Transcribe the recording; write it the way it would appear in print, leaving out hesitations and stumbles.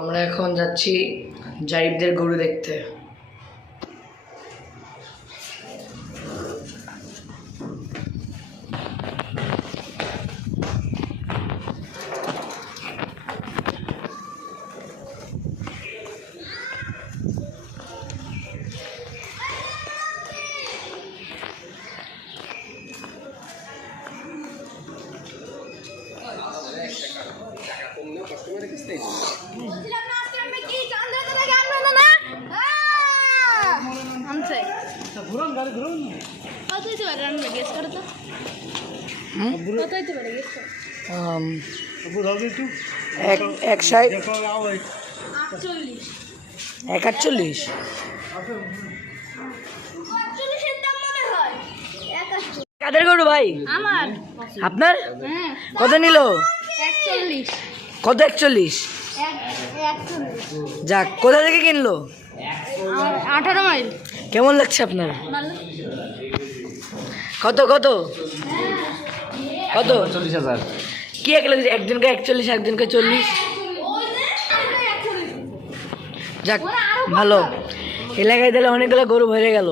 আমরা এখন যাচ্ছি জারিফদের গরু দেখতে। কাদের গরু ভাই? আমার। আপনার? কত নিল? 41। কত 41? যাক, কোথা থেকে কিনলো? 18 মাইল। কেমন লাগছে আপনার? কত কত কত? 40,000। কি একজনকে 41, একজনকে 40? যাক ভালো, এলাকায় তাহলে অনেকগুলো গরু ভরে গেল।